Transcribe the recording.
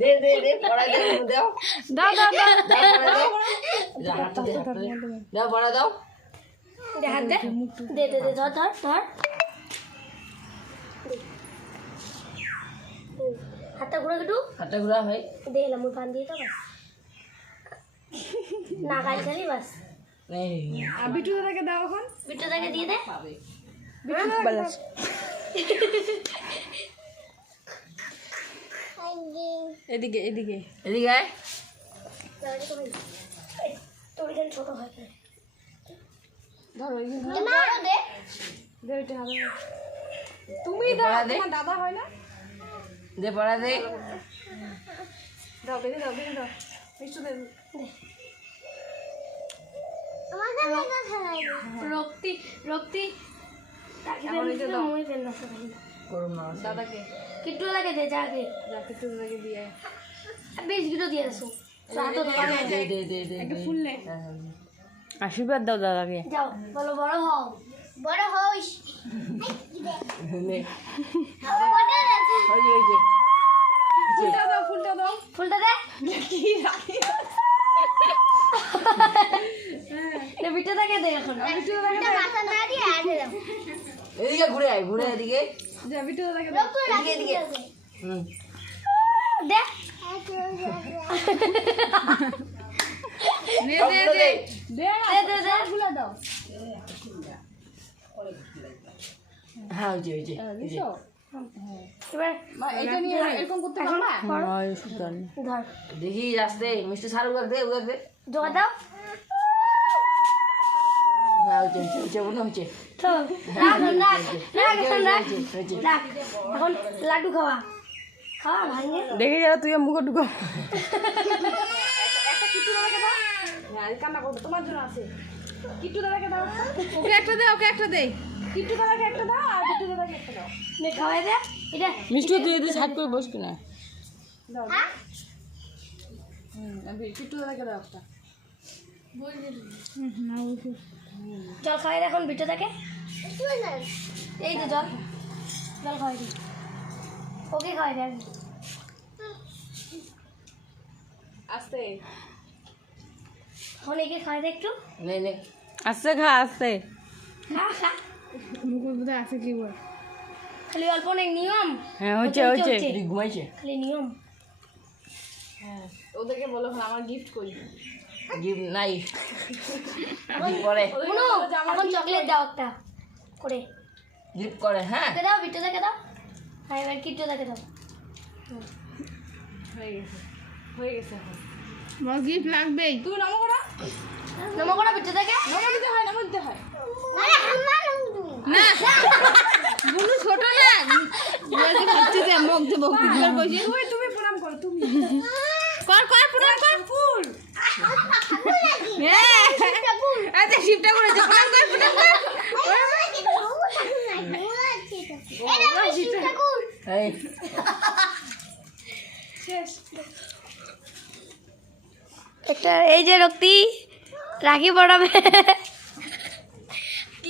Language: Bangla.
দে দে দে পড়াই দাও দাও দাও দাও দাও দাও পড়া দাও দে হাত দে দে দে দে ধর ধর ধর হাতটা ঘুরে একটু হাতটা ঘুরা ভাই দে এলাম মুই পান দিয়ে তো বাস না গাল ছাড়ি বাস আর বিটু দাদাকে দাও এখন বিট্টু দাকে দিয়ে দে বালাস এদিকে এদিকে এদিকে আয় তোর এখানে ছোট হয় ধরো এই যে দে দে এটা হবে তুমি দাও তোমার দাদা হয় না দে পড়া দে দাও বেঁধে দাও মিষ্টি দে রক্তি রক্তি এখন এই যে দাও। মুই ফেল নষ্ট করি করুন না দাদাকে কিট্টু লাগে দে যাকে যা একটু দাদাকে দিয়ে বেশ গিটো দিয়ে আসো সাথে দোকান দে দে দে দে একটা ফুল নে আশীর্বাদ দাও দাদাকে যাও বলো বড় হও বড় হইস নে ওই যে ফুলটা দাও ফুলটা দে কি রাখি দে বিট্টু দাকে দে এখন বিটু দাদাকে দাও মাথা না দিয়ে আর দে দাও এদিকে ঘুরে আয় ঘুরে এদিকে যা বিটু দাদাকে দাও এদিকে এদিকে হুম দে নে দে দে দে দে দে ফুলা দাও হ্যাঁ ওই যে দিছো এবার মা এটা নিয়ে এরকম করতে পারবা নয় সুতান ধর দেখি আসতে মিষ্টি সার উগাক দে জোগা দাও হ্যাঁ ওই যে মনে হচ্ছে তো রাখ এখন লাড্ডু খাওয়া খাওয়া ভাঙে দেখে যারা তুই মুখ ঢুকো একটা কিট্টু দাদাকে দাও হ্যাঁ কান্না করবে তোমার জন্য আছে কিট্টু দাদাকে দাও ওকে একটা দে কিট্টু দাদাকে একটা দাও আর বিটু দাদাকে একটা দাও নে খাওয়াই দে এটা মিষ্টি তুই এদিকে সাইড করে বস কিনা দাও আমি কিট্টু দাদাকে দাও একটা জল খাওয়াই দে এখন বিটে থাকে এই তো জল জল খাওয়াই দে ওকে খাওয়াই দে আগে। আস্তে এখন একে খাওয়াই দে একটু নে নে আস্তে খা আস্তে খা খা মুখের মধ্যে আছে কি বল খালি অল্প অনেক নিয়ম হ্যাঁ হচ্ছে হচ্ছে তুই ঘুমাইছে খালি নিয়ম হ্যাঁ ওদেরকে বলো আমার গিফট করি গিফট নাই গিফট করে শুনো এখন চকলেট দাও একটা করে গিফট করে হ্যাঁ ওকে দাও বিটে থাকে দাও হ্যাঁ এবার কিট্টু থাকে দাও হয়ে গেছে এখন আমার গিফট লাগবেই তুই নামো করা নমো করা বিটে থাকে নামো দিতে হয় না বুনু ছোট না বলতে ভাবছি যে মুখ দেব কুকুর বসে তুমি প্রণাম করো তুমি কর প্রণাম কর ফুল হ্যাঁ আচ্ছা শিফটটা করে দে প্রণাম কর এই একটা এই যে রক্তি রাখি পড়াবে